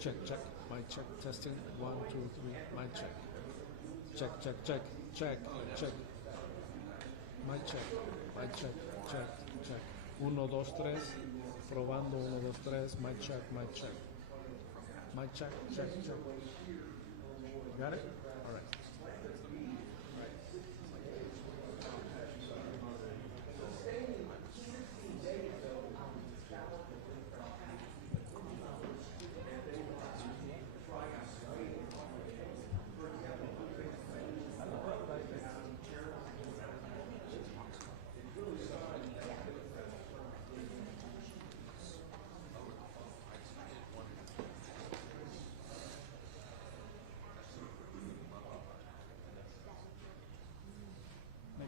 Check. My check. Testing. 1, 2, 3. My check. Check. My check. 1, 2, 3. Probando 1, 2, 3. My check. Check. Got it? All right.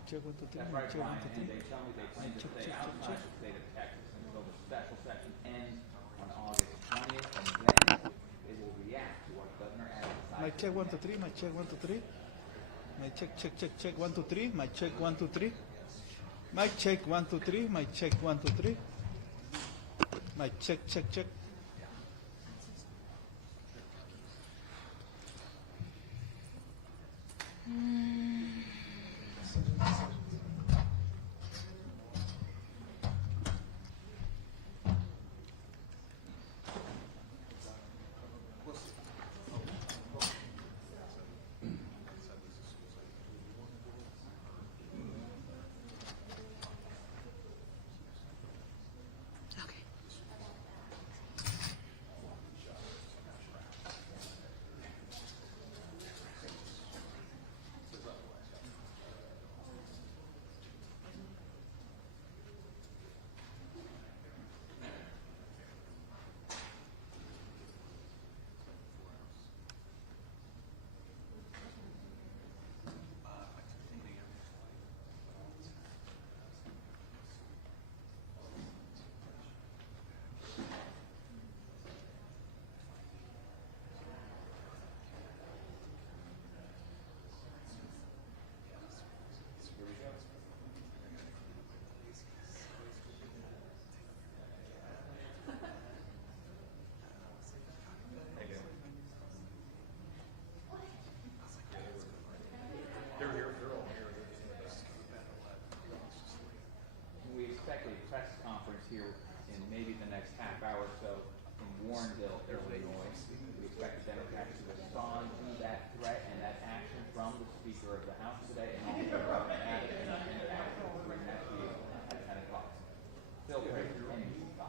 Check 1, 2, 3. That's right, Brian. And they tell me they plan to stay outside the state of Texas until the special session ends on August 20th, and then they will react to what Governor Adams decides. My check 1, 2, 3. My check 1, 2, 3. My check 1, 2, 3. My check 1, 2, 3. My check 1, 2, 3. My check 1, 2, 3. My check. in maybe the next half hour or so in Warrenville, Illinois. We expect the Democrats to respond to that threat and that action from the Speaker of the House today, and also Governor Abbott and action to bring that vehicle at 10 o'clock. Bill Perry, NBC 5.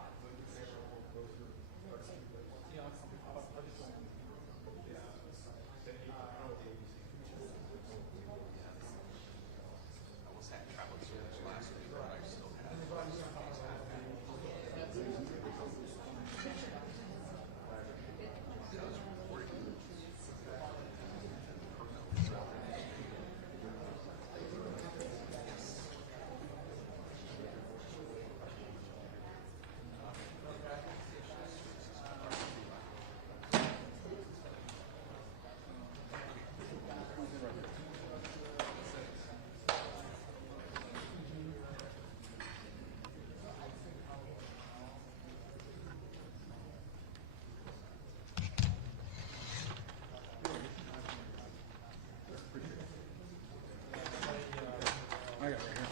I got it right here.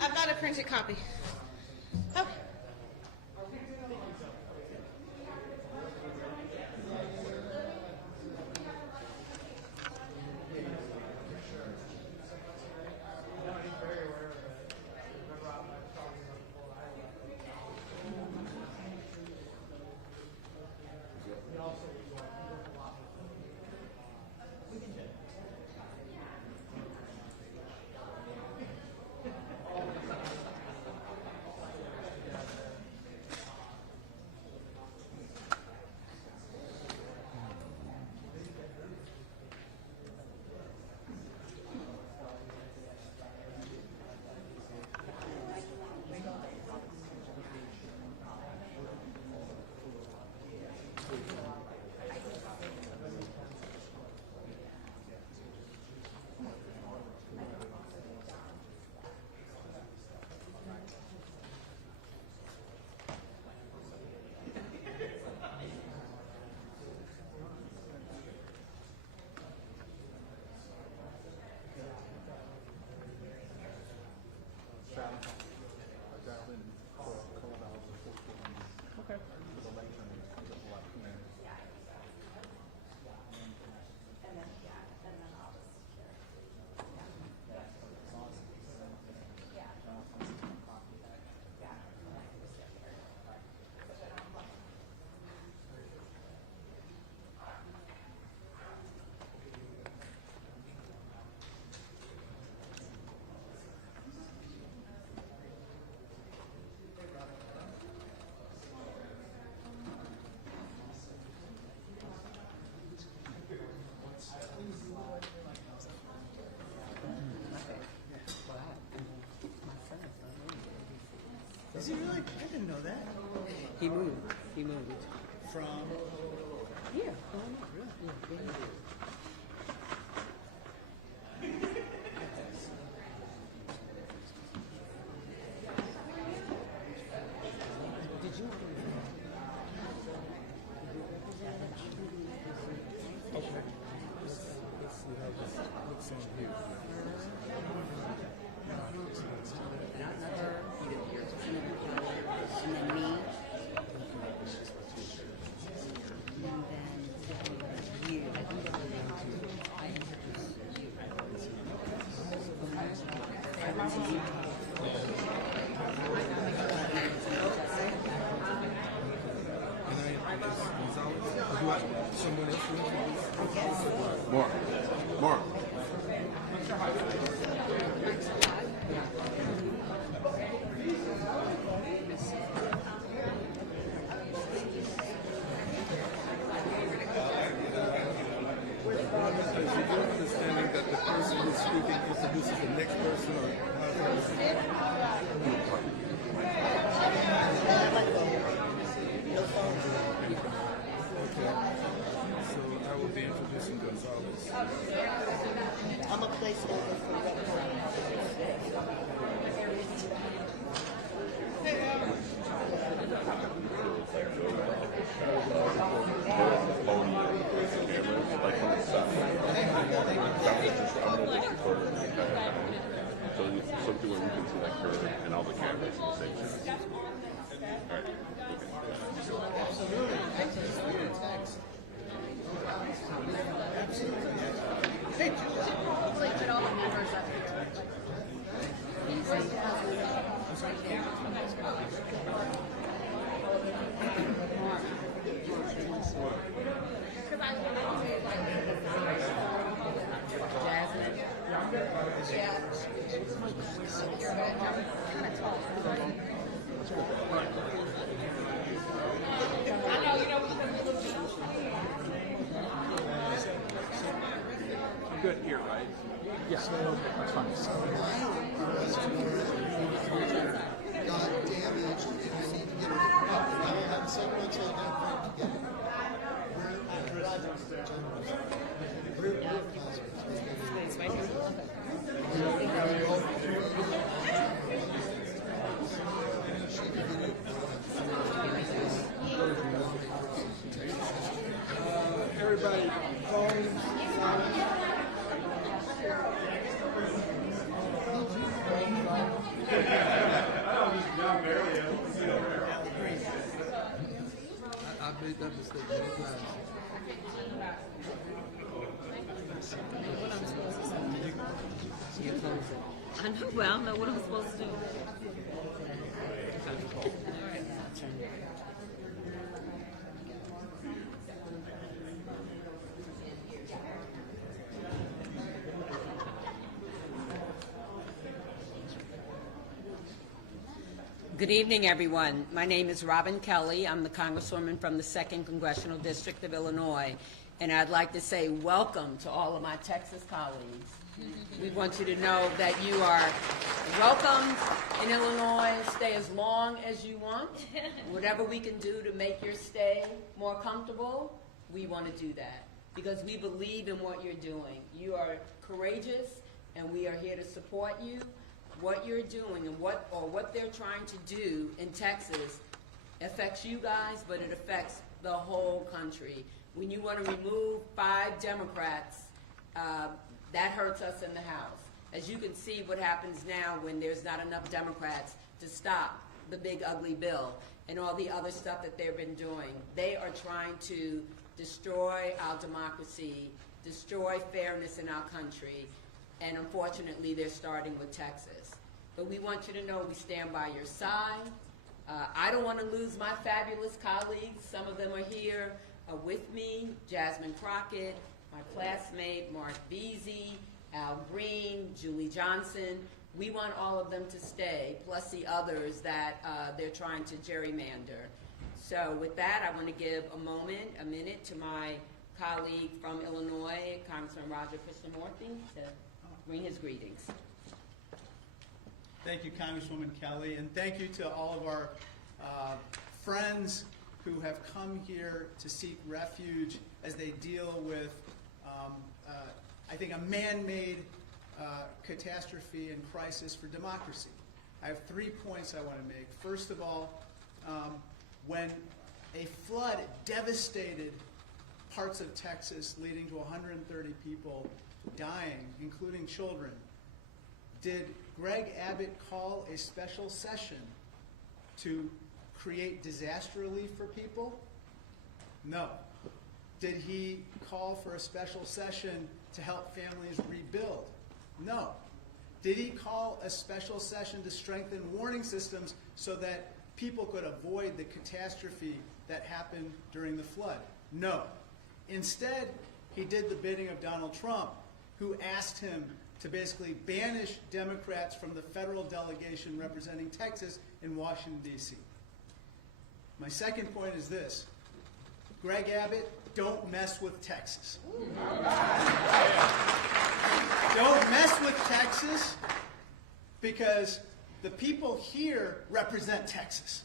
I've got a printed copy. Okay. Is he really? I didn't know that. He moved. He moved. From Yeah. Really? Yeah. Did you? okay. Let's see how this looks on here. And then me. And then you. Someone else More. More. Is it your understanding that the person who's speaking introduces the next person, or how's okay? So I will be introducing Gonzalez. I'm a placeholder for to where we can select her and all the candidates at the same time. All right. Hopefully put all the members up here. Jasmine. I'm good here, right? Yes. That's fine. got damaged and I need to get it repaired. I have 7 months old now to get it. It's right here. Everybody, phones. I've made that mistake many times. You close it. I know, well, I know what I'm supposed to do. Good evening, everyone. My name is Robin Kelly. I'm the Congresswoman from the 2nd Congressional District of Illinois, and I'd like to say welcome to all of my Texas colleagues. We want you to know that you are welcomed in Illinois. Stay as long as you want. Whatever we can do to make your stay more comfortable, we want to do that because we believe in what you're doing. You are courageous, and we are here to support you. What you're doing and what they're trying to do in Texas affects you guys, but it affects the whole country. When you want to remove 5 Democrats, that hurts us in the House. As you can see what happens now when there's not enough Democrats to stop the big ugly bill and all the other stuff that they've been doing. They are trying to destroy our democracy, destroy fairness in our country, and unfortunately they're starting with Texas. But we want you to know we stand by your side. I don't want to lose my fabulous colleagues. Some of them are here with me. Jasmine Crockett, my classmate, Mark Veazey, Al Green, Julie Johnson. We want all of them to stay, plus the others that they're trying to gerrymander. So with that, I want to give a minute to my colleague from Illinois, Congressman Roger Krishnamurthy, to bring his greetings. Thank you, Congresswoman Kelly, and thank you to all of our friends who have come here to seek refuge as they deal with, I think, a man-made catastrophe and crisis for democracy. I have 3 points I want to make. First of all, when a flood devastated parts of Texas, leading to 130 people dying, including children, did Greg Abbott call a special session to create disaster relief for people? No. Did he call for a special session to help families rebuild? No. Did he call a special session to strengthen warning systems so that people could avoid the catastrophe that happened during the flood? No. Instead, he did the bidding of Donald Trump, who asked him to basically banish Democrats from the federal delegation representing Texas in Washington, D.C. My second point is this. Greg Abbott, don't mess with Texas. Don't mess with Texas because the people here represent Texas.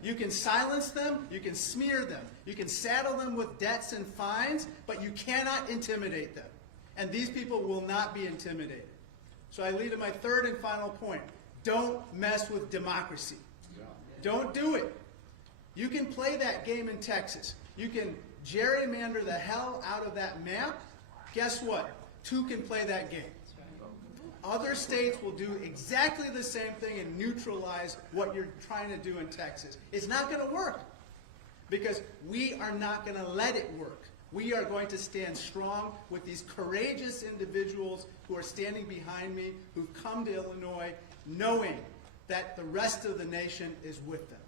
You can silence them, you can smear them, you can saddle them with debts and fines, but you cannot intimidate them. And these people will not be intimidated. So I lead to my third and final point. Don't mess with democracy. Don't do it. You can play that game in Texas. You can gerrymander the hell out of that map. Guess what? 2 can play that game. Other states will do exactly the same thing and neutralize what you're trying to do in Texas. It's not going to work because we are not going to let it work. We are going to stand strong with these courageous individuals who are standing behind me, who've come to Illinois knowing that the rest of the nation is with them.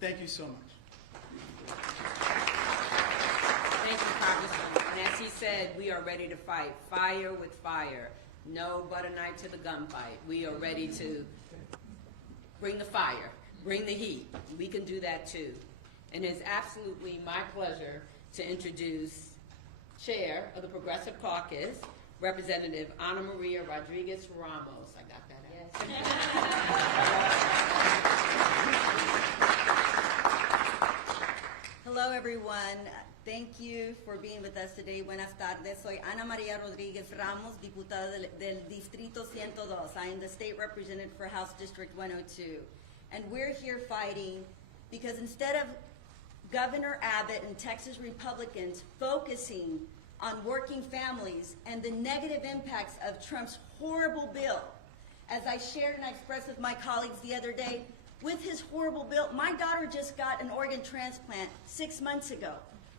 Thank you so much. Thank you, Congressman. And as he said, we are ready to fight fire with fire. No butter knife to the gunfight. We are ready to bring the fire, bring the heat. We can do that too. And it's absolutely my pleasure to introduce Chair of the Progressive Caucus, Representative Ana Maria Rodriguez Ramos. I got that out. Hello, everyone. Thank you for being with us today. Buenas tardes. Soy Ana Maria Rodriguez Ramos, diputada del Distrito 102. I am the state representative for House District 102. And we're here fighting because instead of Governor Abbott and Texas Republicans focusing on working families and the negative impacts of Trump's horrible bill, as I shared and I expressed with my colleagues the other day, with his horrible bill, my daughter just got an organ transplant 6 months ago.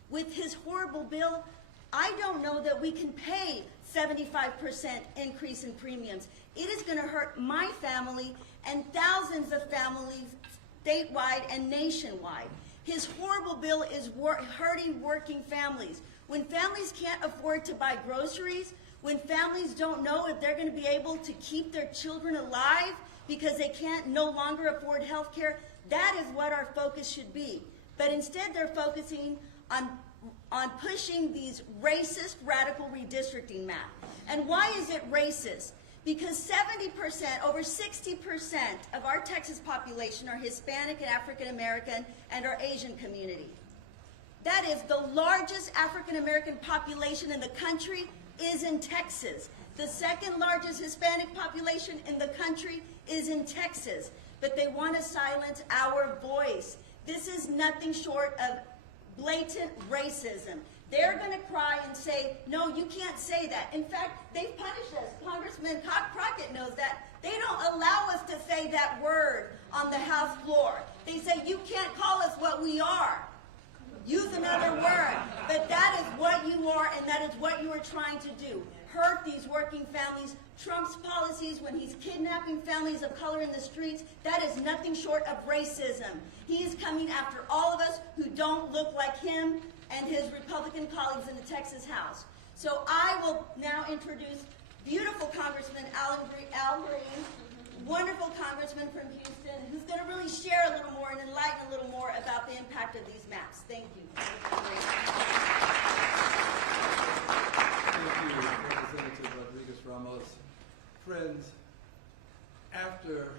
With his horrible bill, I don't know that we can pay 75% increase in premiums. It is going to hurt my family and thousands of families statewide and nationwide. His horrible bill is hurting working families. When families can't afford to buy groceries, when families don't know if they're going to be able to keep their children alive because they can't no longer afford health care, that is what our focus should be. But instead they're focusing on pushing these racist, radical redistricting maps. And why is it racist? Because 70%, over 60% of our Texas population are Hispanic and African American and our Asian community. That is the largest African American population in the country is in Texas. The second largest Hispanic population in the country is in Texas. But they want to silence our voice. This is nothing short of blatant racism. They're going to cry and say, no, you can't say that. In fact, they've punished us. Congressman Crockett knows that. They don't allow us to say that word on the House floor. They say, you can't call us what we are. Use another word. But that is what you are, and that is what you are trying to do. Hurt these working families. Trump's policies when he's kidnapping families of color in the streets, that is nothing short of racism. He is coming after all of us who don't look like him and his Republican colleagues in the Texas House. So I will now introduce beautiful Congressman Al Green, wonderful congressman from Houston, who's going to really share a little more and enlighten a little more about the impact of these maps. Thank you. Thank you, Representative Rodriguez Ramos. Friends, after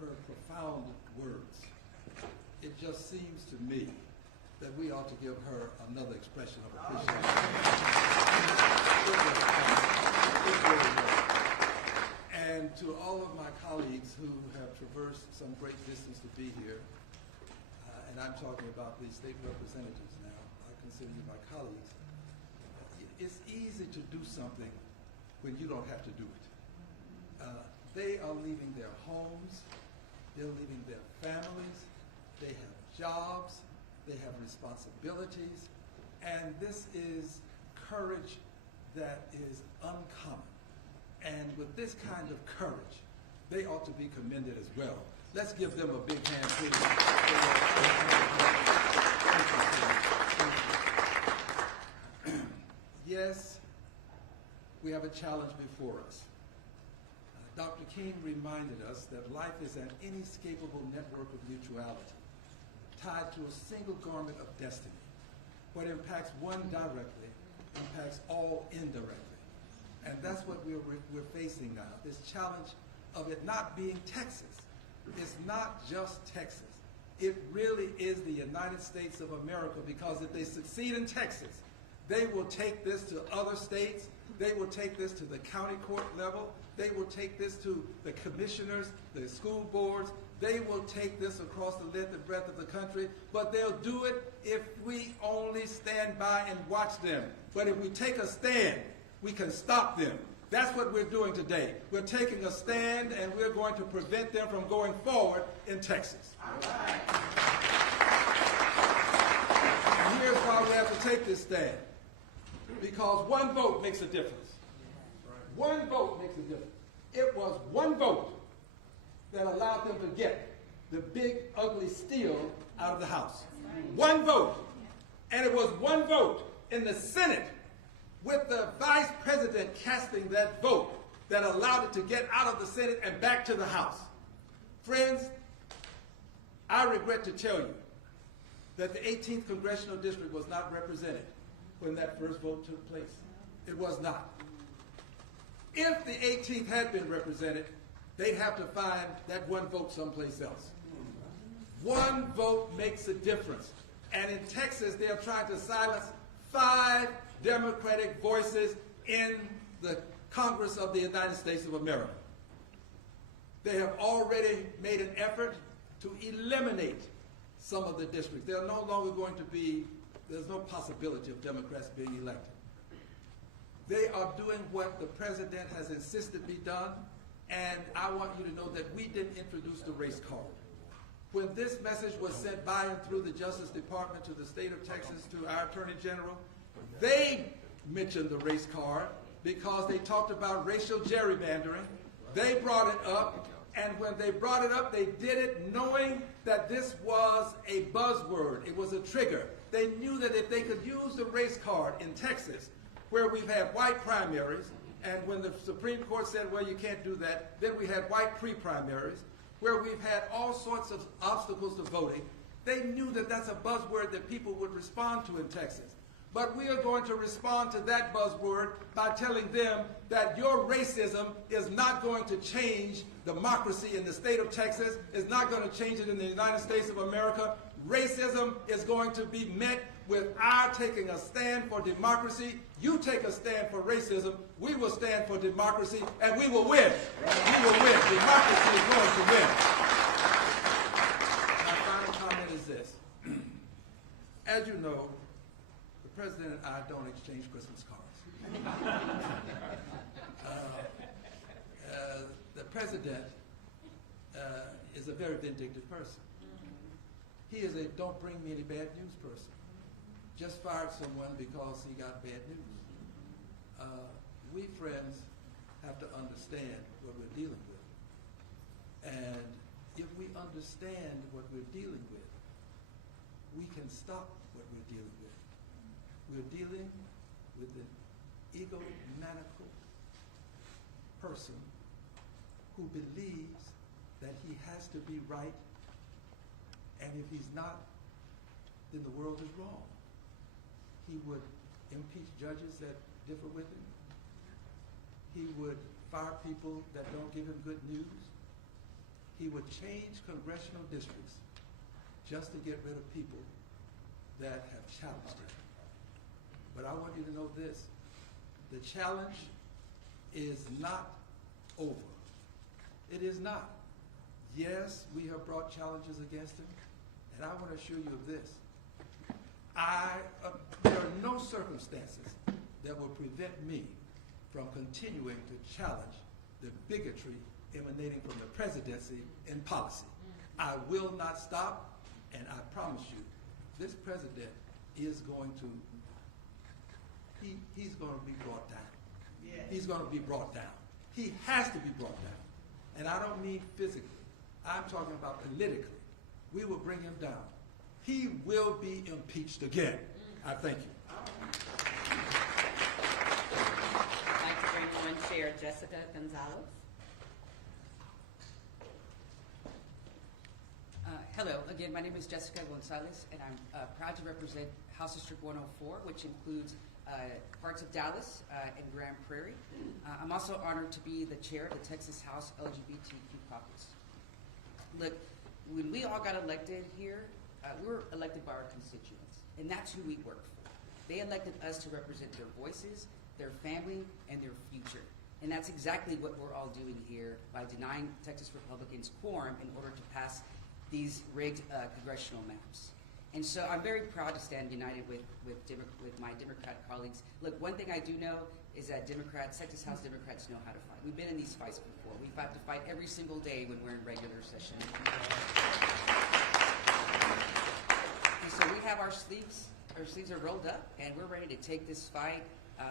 her profound words, it just seems to me that we ought to give her another expression of appreciation. And to all of my colleagues who have traversed some great distance to be here, and I'm talking about the state representatives now, I consider you my colleagues, it's easy to do something when you don't have to do it. They are leaving their homes, they're leaving their families, they have jobs, they have responsibilities, and this is courage that is uncommon. And with this kind of courage, they ought to be commended as well. Let's give them a big hand, please. Yes, we have a challenge before us. Dr. King reminded us that life is an inescapable network of mutuality, tied to a single garment of destiny. What impacts one directly impacts all indirectly. And that's what we're facing now, this challenge of it not being Texas. It's not just Texas. It really is the United States of America, because if they succeed in Texas, they will take this to other states. They will take this to the county court level. They will take this to the commissioners, the school boards. They will take this across the length and breadth of the country, but they'll do it if we only stand by and watch them. But if we take a stand, we can stop them. That's what we're doing today. We're taking a stand, and we're going to prevent them from going forward in Texas. And here's why we have to take this stand. Because one vote makes a difference. One vote makes a difference. It was one vote that allowed them to get the big, ugly steal out of the House. One vote. And it was one vote in the Senate with the vice president casting that vote that allowed it to get out of the Senate and back to the House. Friends, I regret to tell you that the 18th Congressional District was not represented when that first vote took place. It was not. If the 18th had been represented, they'd have to find that one vote someplace else. One vote makes a difference. And in Texas, they are trying to silence 5 Democratic voices in the Congress of the United States of America. They have already made an effort to eliminate some of the districts. They are no longer going to be, there's no possibility of Democrats being elected. They are doing what the president has insisted be done, and I want you to know that we didn't introduce the race card. When this message was sent by and through the Justice Department to the state of Texas, to our Attorney General, they mentioned the race card because they talked about racial gerrymandering. They brought it up, and when they brought it up, they did it knowing that this was a buzzword. It was a trigger. They knew that if they could use the race card in Texas, where we've had white primaries, and when the Supreme Court said, well, you can't do that, then we had white pre-primaries, where we've had all sorts of obstacles to voting. They knew that that's a buzzword that people would respond to in Texas. But we are going to respond to that buzzword by telling them that your racism is not going to change democracy in the state of Texas, is not going to change it in the United States of America. Racism is going to be met with our taking a stand for democracy. You take a stand for racism, we will stand for democracy, and we will win. We will win. Democracy is going to win. My final comment is this. As you know, the president and I don't exchange Christmas cards. The president is a very vindictive person. He is a don't bring me any bad news person. Just fired someone because he got bad news. We friends have to understand what we're dealing with. And if we understand what we're dealing with, we can stop what we're dealing with. We're dealing with an egomaniacal person who believes that he has to be right, and if he's not, then the world is wrong. He would impeach judges that differ with him. He would fire people that don't give him good news. He would change congressional districts just to get rid of people that have challenged him. But I want you to know this. The challenge is not over. It is not. Yes, we have brought challenges against him, and I want to assure you of this. There are no circumstances that will prevent me from continuing to challenge the bigotry emanating from the presidency in policy. I will not stop, and I promise you, this president is going to, he's going to be brought down. Yeah. He's going to be brought down. He has to be brought down. And I don't mean physically. I'm talking about politically. We will bring him down. He will be impeached again. I thank you. I'd like to bring on Chair Jessica Gonzalez. Hello, again, my name is Jessica Gonzalez, and I'm proud to represent House District 104, which includes parts of Dallas and Grand Prairie. I'm also honored to be the chair of the Texas House LGBTQ caucus. Look, when we all got elected here, we were elected by our constituents, and that's who we work for. They elected us to represent their voices, their family, and their future. And that's exactly what we're all doing here by denying Texas Republicans quorum in order to pass these rigged congressional maps. And so I'm very proud to stand united with my Democrat colleagues. Look, one thing I do know is that Texas House Democrats know how to fight. We've been in these fights before. We've had to fight every single day when we're in regular session. And so we have our sleeves are rolled up, and we're ready to take this fight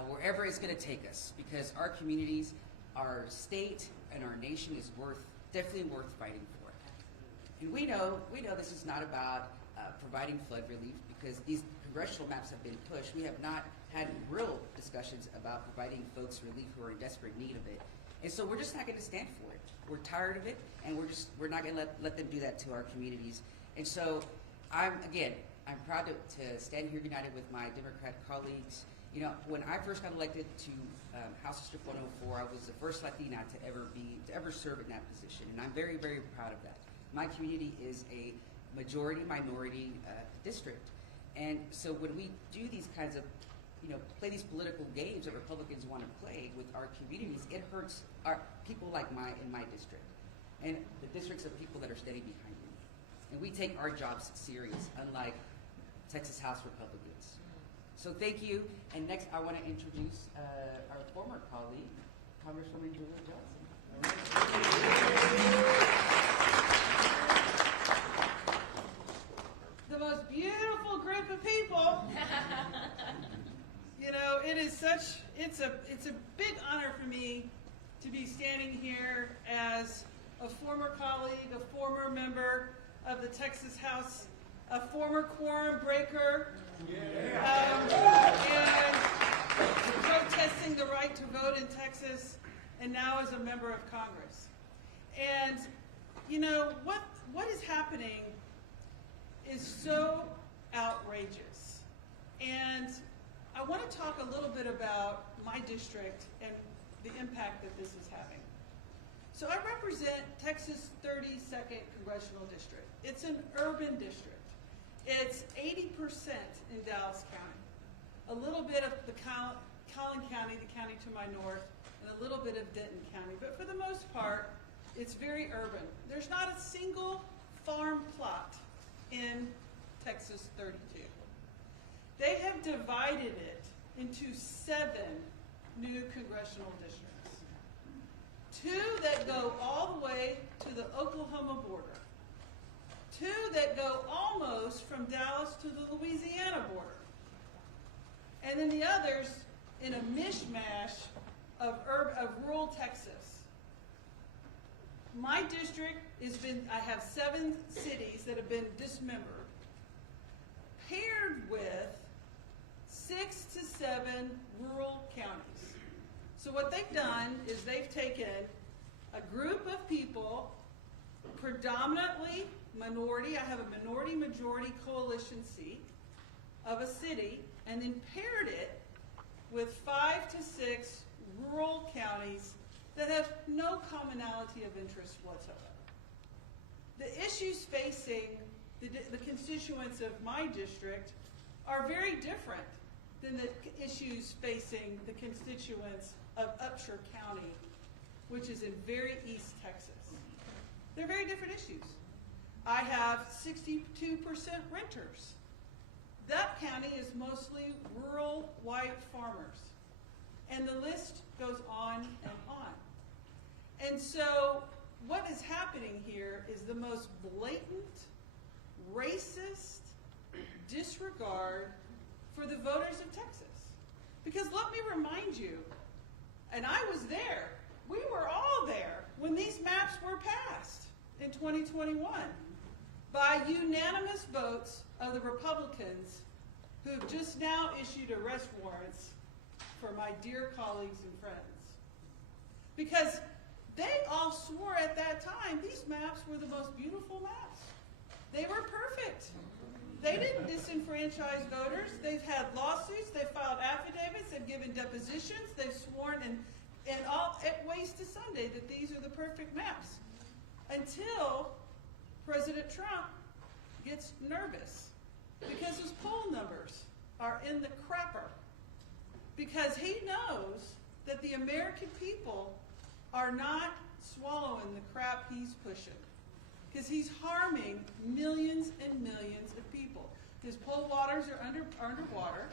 wherever it's going to take us, because our communities, our state, and our nation is definitely worth fighting for. And we know this is not about providing flood relief, because these congressional maps have been pushed. We have not had real discussions about providing folks relief who are in desperate need of it. And so we're just not going to stand for it. We're tired of it, and we're not going to let them do that to our communities. And so I'm proud to stand here united with my Democrat colleagues. You know, when I first got elected to House District 104, I was the first Latina to ever serve in that position, and I'm very, very proud of that. My community is a majority-minority district, and so when we do these kinds of, play these political games that Republicans want to play with our communities, it hurts our people in my district, and the districts of people that are standing behind me. And we take our jobs serious, unlike Texas House Republicans. So thank you. And next, I want to introduce our former colleague, Congresswoman Julia Johnson. The most beautiful group of people. It is it's a big honor for me to be standing here as a former colleague, a former member of the Texas House, a former quorum breaker, and protesting the right to vote in Texas, and now as a member of Congress. And what is happening is so outrageous. And I want to talk a little bit about my district and the impact that this is having. So I represent Texas 32nd Congressional District. It's an urban district. It's 80% in Dallas County, a little bit of the Collin County, the county to my north, and a little bit of Denton County. But for the most part, it's very urban. There's not a single farm plot in Texas 32. They have divided it into 7 new congressional districts. 2 that go all the way to the Oklahoma border. 2 that go almost from Dallas to the Louisiana border. And then the others in a mishmash of rural Texas. My district I have 7 cities that have been dismembered, paired with 6 to 7 rural counties. So what they've done is they've taken a group of people, predominantly minority, I have a minority-majority coalition seat of a city, and then paired it with 5 to 6 rural counties that have no commonality of interest whatsoever. The issues facing the constituents of my district are very different than the issues facing the constituents of Upshur County, which is in very East Texas. They're very different issues. I have 62% renters. That county is mostly rural white farmers. And the list goes on and on. And so what is happening here is the most blatant, racist disregard for the voters of Texas. Because let me remind you, and I was there, we were all there when these maps were passed in 2021 by unanimous votes of the Republicans who've just now issued arrest warrants for my dear colleagues and friends. Because they all swore at that time these maps were the most beautiful maps. They were perfect. They didn't disenfranchise voters. They've had lawsuits, they've filed affidavits, they've given depositions, they've sworn and all it ways to Sunday that these are the perfect maps. Until President Trump gets nervous because his poll numbers are in the crapper. Because he knows that the American people are not swallowing the crap he's pushing. Because he's harming millions and millions of people. His poll waters are underwater,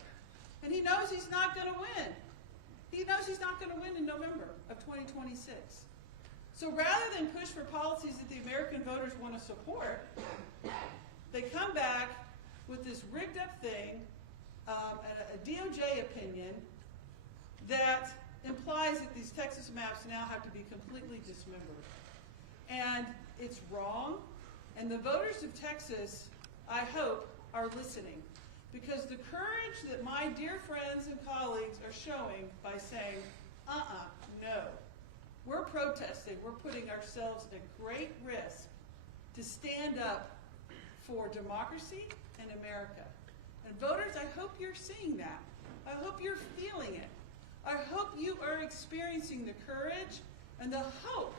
and he knows he's not going to win. He knows he's not going to win in November of 2026. So rather than push for policies that the American voters want to support, they come back with this rigged up thing, a DOJ opinion that implies that these Texas maps now have to be completely dismembered. And it's wrong, and the voters of Texas, I hope, are listening. Because the courage that my dear friends and colleagues are showing by saying, no, we're protesting, we're putting ourselves at great risk to stand up for democracy and America. And voters, I hope you're seeing that. I hope you're feeling it. I hope you are experiencing the courage and the hope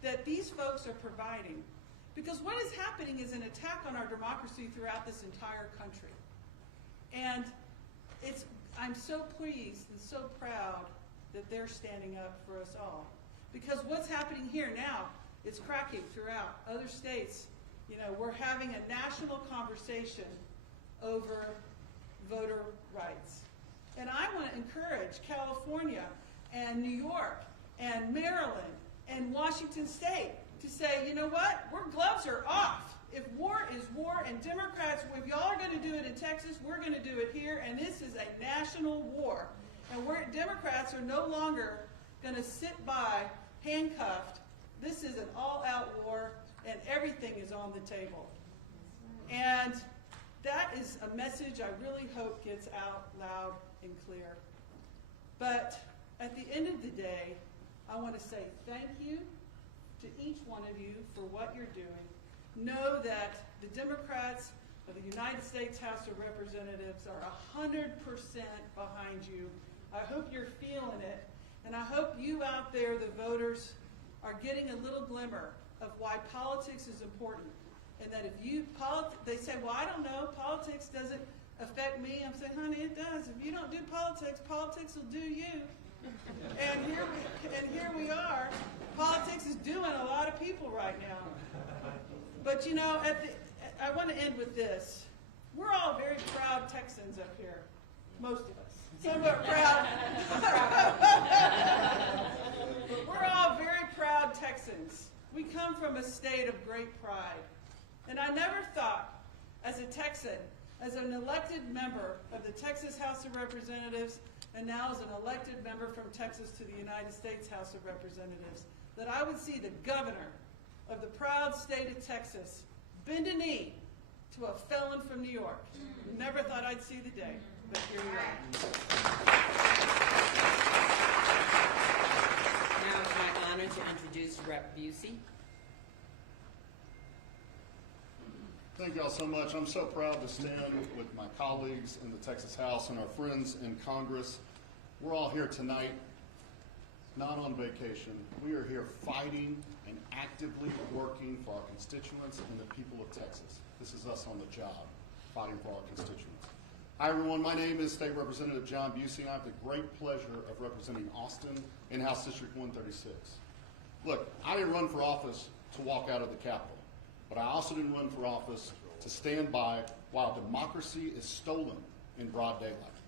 that these folks are providing. Because what is happening is an attack on our democracy throughout this entire country. And I'm so pleased and so proud that they're standing up for us all. Because what's happening here now, it's cracking throughout other states. You know, we're having a national conversation over voter rights. And I want to encourage California and New York and Maryland and Washington State to say, you know what, gloves are off. If war is war, and Democrats, if y'all are going to do it in Texas, we're going to do it here, and this is a national war. And Democrats are no longer going to sit by handcuffed. This is an all-out war, and everything is on the table. And that is a message I really hope gets out loud and clear. But at the end of the day, I want to say thank you to each one of you for what you're doing. Know that the Democrats of the United States House of Representatives are 100% behind you. I hope you're feeling it, and I hope you out there, the voters, are getting a little glimmer of why politics is important. And that if they say, well, I don't know, politics doesn't affect me. I'm saying, honey, it does. If you don't do politics, politics will do you. And here we are. Politics is doing a lot of people right now. But you know, I want to end with this. We're all very proud Texans up here. Most of us. Somewhat proud. But we're all very proud Texans. We come from a state of great pride. And I never thought, as a Texan, as an elected member of the Texas House of Representatives, and now as an elected member from Texas to the United States House of Representatives, that I would see the governor of the proud state of Texas bend a knee to a felon from New York. Never thought I'd see the day, but here we are. Now it's my honor to introduce Rep. Busey. Thank you all so much. I'm so proud to stand with my colleagues in the Texas House and our friends in Congress. We're all here tonight, not on vacation. We are here fighting and actively working for our constituents and the people of Texas. This is us on the job, fighting for our constituents. Hi everyone, my name is State Representative John Busey, and I have the great pleasure of representing Austin in House District 136. Look, I didn't run for office to walk out of the Capitol. But I also didn't run for office to stand by while democracy is stolen in broad daylight.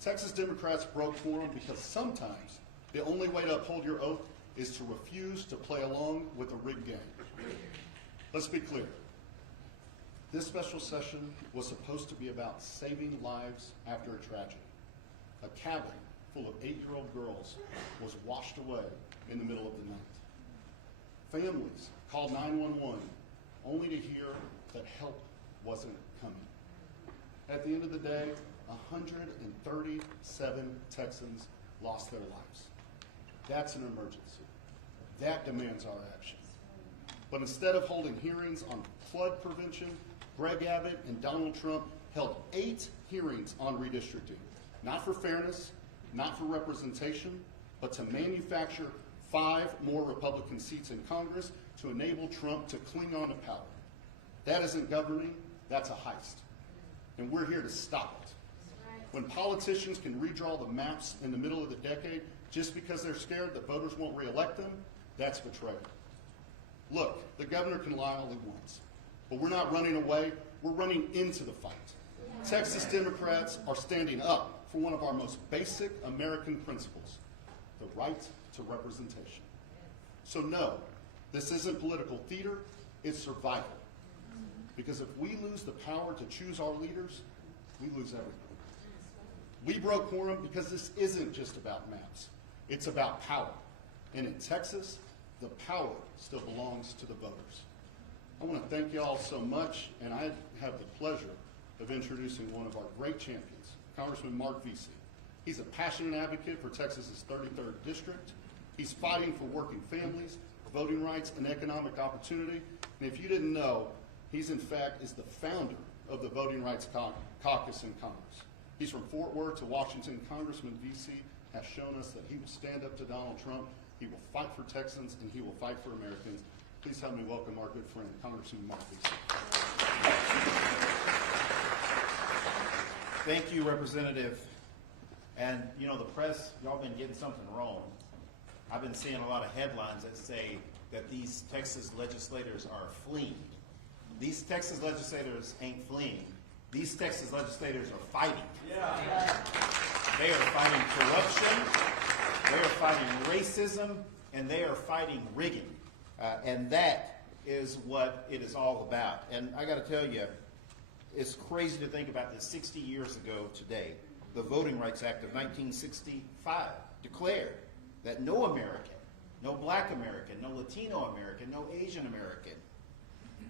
Texas Democrats broke quorum because sometimes the only way to uphold your oath is to refuse to play along with a rigged game. Let's be clear. This special session was supposed to be about saving lives after a tragedy. A cabin full of 8-year-old girls was washed away in the middle of the night. Families called 911 only to hear that help wasn't coming. At the end of the day, 137 Texans lost their lives. That's an emergency. That demands our action. But instead of holding hearings on flood prevention, Greg Abbott and Donald Trump held 8 hearings on redistricting, not for fairness, not for representation, but to manufacture 5 more Republican seats in Congress to enable Trump to cling on to power. That isn't governing, that's a heist. And we're here to stop it. When politicians can redraw the maps in the middle of the decade just because they're scared that voters won't reelect them, that's betrayal. Look, the governor can lie all he wants, but we're not running away. We're running into the fight. Texas Democrats are standing up for one of our most basic American principles, the right to representation. So no, this isn't political theater, it's survival. Because if we lose the power to choose our leaders, we lose everything. We broke quorum because this isn't just about maps. It's about power. And in Texas, the power still belongs to the voters. I want to thank you all so much, and I have the pleasure of introducing one of our great champions, Congressman Mark Vesey. He's a passionate advocate for Texas's 33rd district. He's fighting for working families, voting rights, and economic opportunity. And if you didn't know, he's in fact is the founder of the Voting Rights Caucus in Congress. He's from Fort Worth to Washington. Congressman Vesey has shown us that he will stand up to Donald Trump, he will fight for Texans, and he will fight for Americans. Please help me welcome our good friend, Congressman Mark Vesey. Thank you, Representative. And, you know, the press, y'all been getting something wrong. I've been seeing a lot of headlines that say that these Texas legislators are fleeing. These Texas legislators ain't fleeing. These Texas legislators are fighting. Yeah. They are fighting corruption, they are fighting racism, and they are fighting rigging. And that is what it is all about. And I got to tell you, it's crazy to think about this. 60 years ago today, the Voting Rights Act of 1965 declared that no American, no black American, no Latino American, no Asian American,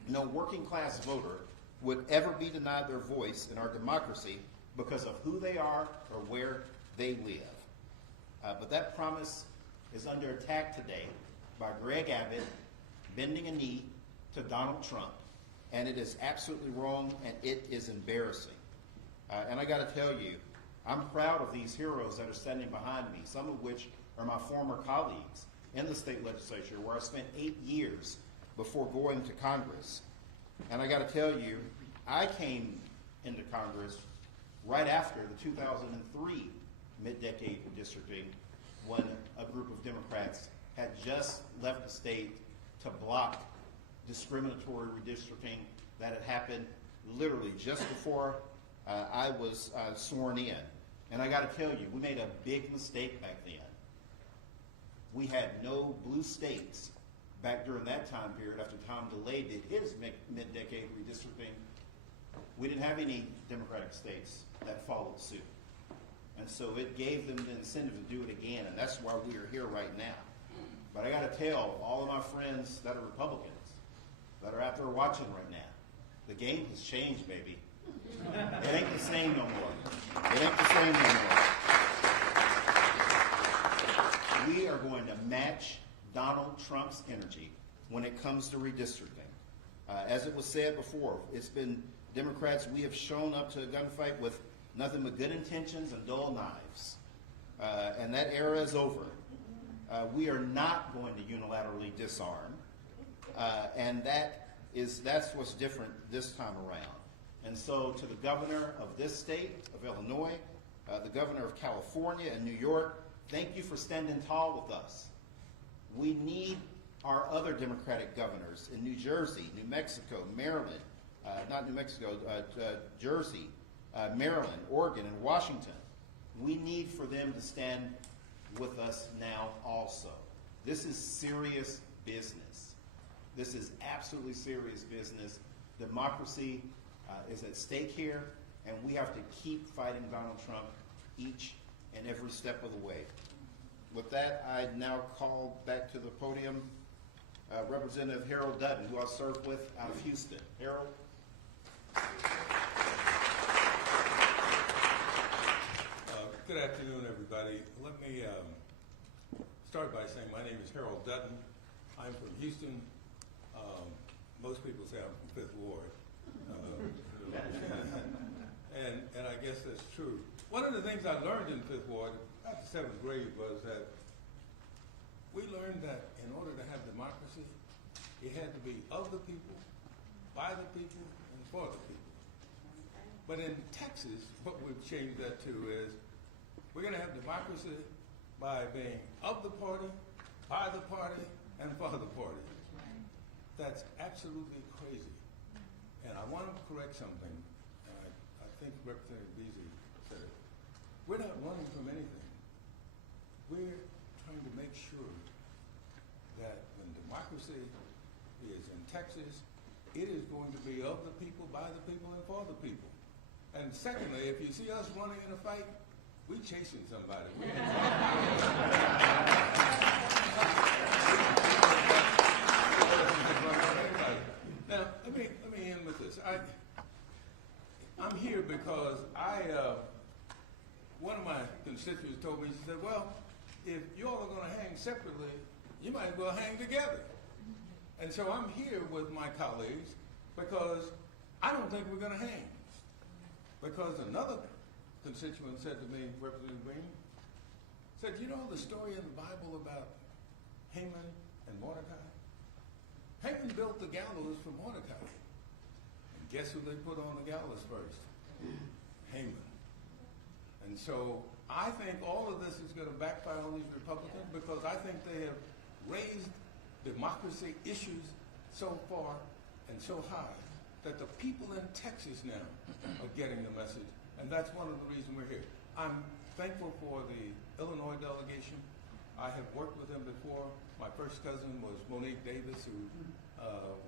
no working class voter would ever be denied their voice in our democracy because of who they are or where they live. But that promise is under attack today by Greg Abbott bending a knee to Donald Trump. And it is absolutely wrong, and it is embarrassing. And I got to tell you, I'm proud of these heroes that are standing behind me, some of which are my former colleagues in the state legislature, where I spent 8 years before going to Congress. And I got to tell you, I came into Congress right after the 2003 mid-decade redistricting, when a group of Democrats had just left the state to block discriminatory redistricting that had happened literally just before I was sworn in. And I got to tell you, we made a big mistake back then. We had no blue states back during that time period after Tom DeLay did his mid-decade redistricting. We didn't have any Democratic states that followed suit. And so it gave them the incentive to do it again, and that's why we are here right now. But I got to tell all of my friends that are Republicans, that are out there watching right now, the game has changed, baby. It ain't the same no more. It ain't the same no more. We are going to match Donald Trump's energy when it comes to redistricting. As it was said before, it's been Democrats, we have shown up to a gunfight with nothing but good intentions and dull knives. And that era is over. We are not going to unilaterally disarm. And that's what's different this time around. And so to the governor of this state, of Illinois, the governor of California and New York, thank you for standing tall with us. We need our other Democratic governors in New Jersey, New Mexico, Maryland, not New Mexico, Jersey, Maryland, Oregon, and Washington. We need for them to stand with us now also. This is serious business. This is absolutely serious business. Democracy is at stake here, and we have to keep fighting Donald Trump each and every step of the way. With that, I now call back to the podium Representative Harold Dutton, who I served with out of Houston. Harold? Good afternoon, everybody. Let me start by saying my name is Harold Dutton. I'm from Houston. Most people say I'm from Fifth Ward. And I guess that's true. One of the things I learned in Fifth Ward after 7th grade was that we learned that in order to have democracy, it had to be of the people, by the people, and for the people. But in Texas, what we've changed that to is we're going to have democracy by being of the party, by the party, and for the party. That's absolutely crazy. And I want to correct something. I think Representative Beasley said it. We're not running from anything. We're trying to make sure that when democracy is in Texas, it is going to be of the people, by the people, and for the people. And secondly, if you see us running in a fight, we chasing somebody. Now, let me end with this. I'm here because one of my constituents told me, she said, well, if you all are going to hang separately, you might as well hang together. And so I'm here with my colleagues because I don't think we're going to hang. Because another constituent said to me, Representative Green, said, you know the story in the Bible about Haman and Mordecai? Haman built the gallows for Mordecai. And guess who they put on the gallows first? Haman. And so I think all of this is going to backfire on these Republicans because I think they have raised democracy issues so far and so high that the people in Texas now are getting the message, and that's one of the reasons we're here. I'm thankful for the Illinois delegation. I have worked with them before. My first cousin was Monique Davis, who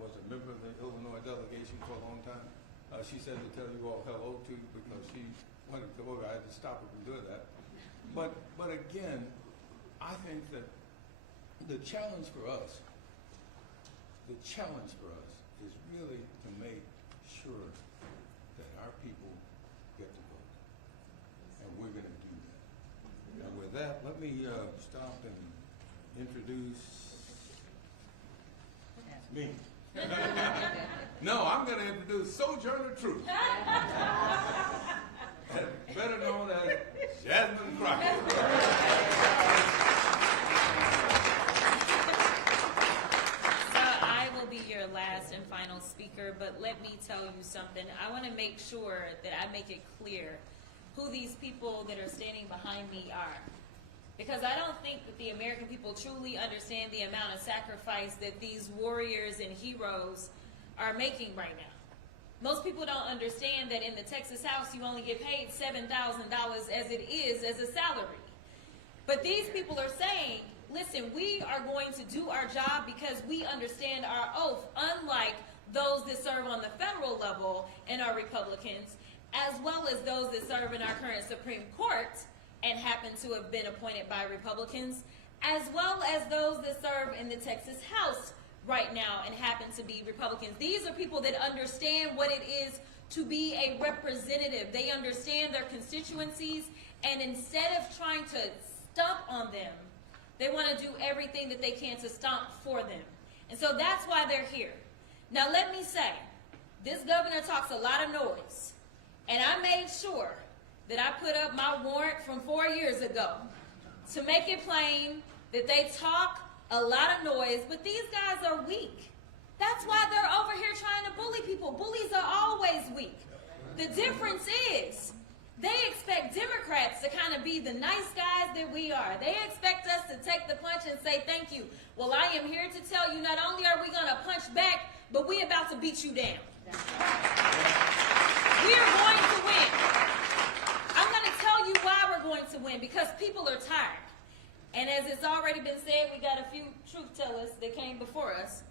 was a member of the Illinois delegation for a long time. She said to tell you all hello to because she wanted to go over. I had to stop her from doing that. But again, I think that the challenge for us is really to make sure that our people get to vote. And we're going to do that. And with that, let me stop and introduce me. No, I'm going to introduce Sojourner Truth, better known as Jasmine Crockett. Your last and final speaker, but let me tell you something. I want to make sure that I make it clear who these people that are standing behind me are. Because I don't think that the American people truly understand the amount of sacrifice that these warriors and heroes are making right now. Most people don't understand that in the Texas House you only get paid $7,000 as it is as a salary. But these people are saying, listen, we are going to do our job because we understand our oath, unlike those that serve on the federal level and are Republicans, as well as those that serve in our current Supreme Court and happen to have been appointed by Republicans, as well as those that serve in the Texas House right now and happen to be Republicans. These are people that understand what it is to be a representative. They understand their constituencies, and instead of trying to stomp on them, they want to do everything that they can to stomp for them. And so that's why they're here. Now let me say, this governor talks a lot of noise. And I made sure that I put up my warrant from 4 years ago to make it plain that they talk a lot of noise, but these guys are weak. That's why they're over here trying to bully people. Bullies are always weak. The difference is, they expect Democrats to kind of be the nice guys that we are. They expect us to take the punch and say thank you. Well, I am here to tell you, not only are we going to punch back, but we're about to beat you down. We are going to win. I'm going to tell you why we're going to win, because people are tired. And as it's already been said, we got a few truth tellers that came before us.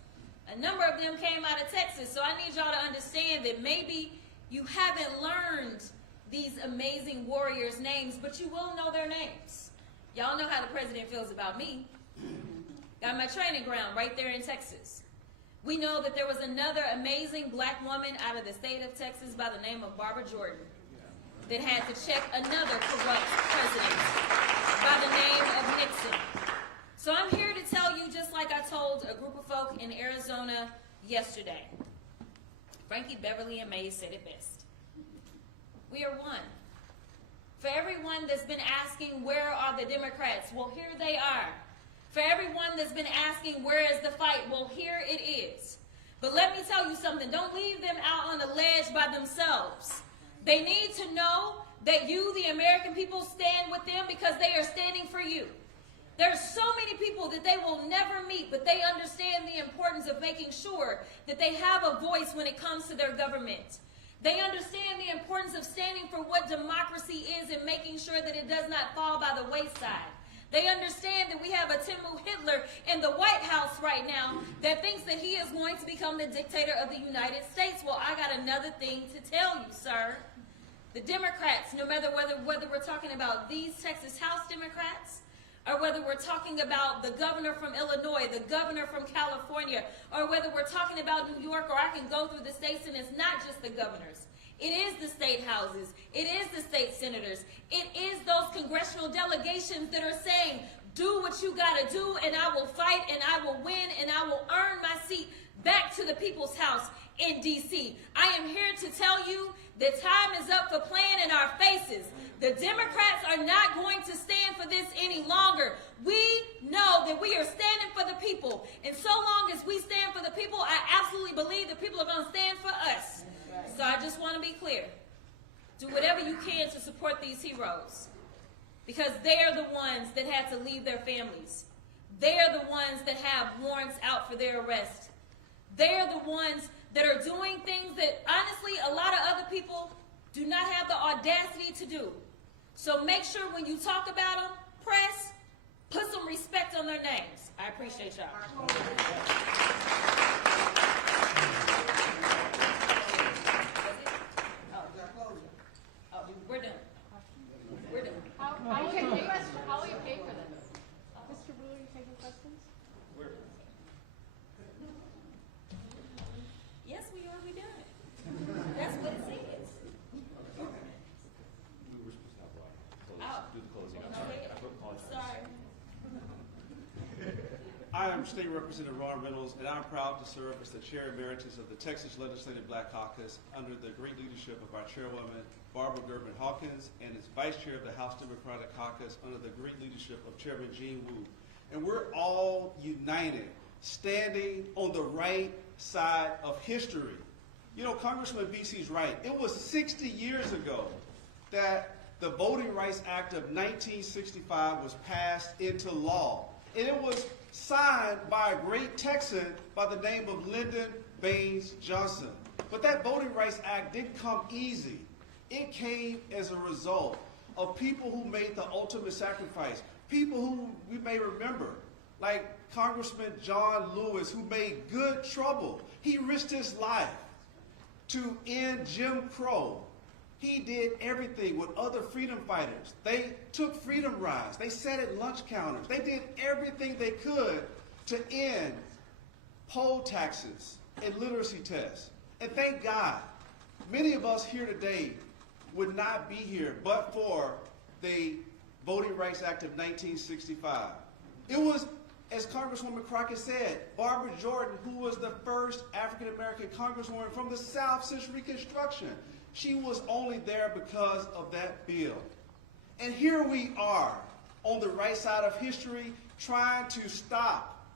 A number of them came out of Texas, so I need y'all to understand that maybe you haven't learned these amazing warriors' names, but you will know their names. Y'all know how the president feels about me. Got my training ground right there in Texas. We know that there was another amazing black woman out of the state of Texas by the name of Barbara Jordan that had to check another corrupt president by the name of Nixon. So I'm here to tell you, just like I told a group of folk in Arizona yesterday. Frankie Beverly and Mays said it best. We are one. For everyone that's been asking, where are the Democrats? Well, here they are. For everyone that's been asking, where is the fight? Well, here it is. But let me tell you something. Don't leave them out on the ledge by themselves. They need to know that you, the American people, stand with them because they are standing for you. There's so many people that they will never meet, but they understand the importance of making sure that they have a voice when it comes to their government. They understand the importance of standing for what democracy is and making sure that it does not fall by the wayside. They understand that we have a Timmu Hitler in the White House right now that thinks that he is going to become the dictator of the United States. Well, I got another thing to tell you, sir. The Democrats, no matter whether we're talking about these Texas House Democrats, or whether we're talking about the governor from Illinois, the governor from California, or whether we're talking about New York, or I can go through the states, and it's not just the governors. It is the state houses. It is the state senators. It is those congressional delegations that are saying, do what you got to do, and I will fight, and I will win, and I will earn my seat back to the people's house in D.C. I am here to tell you that time is up for playing in our faces. The Democrats are not going to stand for this any longer. We know that we are standing for the people. And so long as we stand for the people, I absolutely believe the people are going to stand for us. So I just want to be clear. Do whatever you can to support these heroes. Because they are the ones that had to leave their families. They are the ones that have warrants out for their arrest. They are the ones that are doing things that, honestly, a lot of other people do not have the audacity to do. So make sure when you talk about them, press, put some respect on their names. I appreciate y'all. Oh, we're done. We're done. How will you pay for them? Mr. Wu, are you taking questions? Yes, we are. We done. That's what it says. Do the closing. I'm sorry. Sorry. I am State Representative Ron Reynolds, and I'm proud to serve as the Chair Emeritus of the Texas Legislative Black Caucus under the great leadership of our Chairwoman, Barbara Durbin Hawkins, and as Vice Chair of the House Democratic Caucus under the great leadership of Chairman Gene Wu. And we're all united, standing on the right side of history. You know, Congressman BC's right. It was 60 years ago that the Voting Rights Act of 1965 was passed into law. And it was signed by a great Texan by the name of Lyndon Baines Johnson. But that Voting Rights Act didn't come easy. It came as a result of people who made the ultimate sacrifice, people who we may remember, like Congressman John Lewis, who made good trouble. He risked his life to end Jim Crow. He did everything with other freedom fighters. They took freedom rides. They sat at lunch counters. They did everything they could to end poll taxes and literacy tests. And thank God, many of us here today would not be here but for the Voting Rights Act of 1965. It was, as Congresswoman Crockett said, Barbara Jordan, who was the first African-American Congresswoman from the South since Reconstruction. She was only there because of that bill. And here we are on the right side of history trying to stop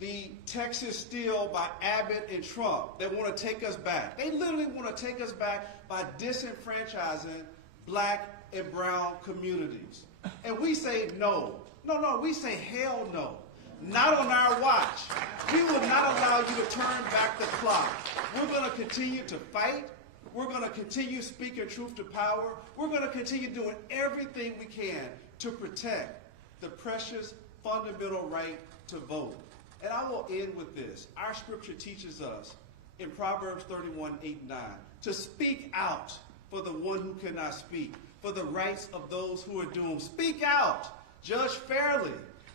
the Texas steal by Abbott and Trump that want to take us back. They literally want to take us back by disenfranchising black and brown communities. And we say no. No, we say hell no. Not on our watch. We will not allow you to turn back the clock. We're going to continue to fight. We're going to continue speaking truth to power. We're going to continue doing everything we can to protect the precious fundamental right to vote. And I will end with this. Our scripture teaches us in Proverbs 31:8-9 to speak out for the one who cannot speak, for the rights of those who are doomed. Speak out, judge fairly,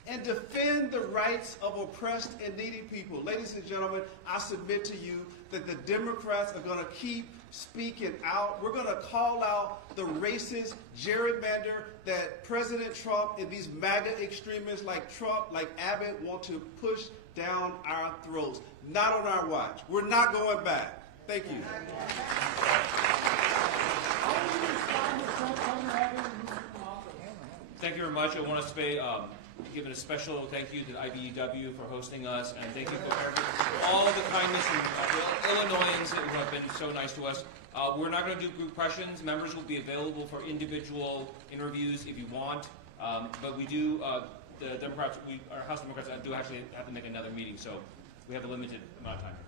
and defend the rights of oppressed and needy people. Ladies and gentlemen, I submit to you that the Democrats are going to keep speaking out. We're going to call out the racist gerrymander that President Trump and these MAGA extremists like Trump, like Abbott, want to push down our throats. Not on our watch. We're not going back. Thank you. Thank you very much. I want to say, give a special thank you to the IBEW for hosting us, and thank you for all the kindness from Illinoisans who have been so nice to us. We're not going to do group questions. Members will be available for individual interviews if you want, but we do the Democrats, our House Democrats do actually have to make another meeting, so we have a limited amount of time.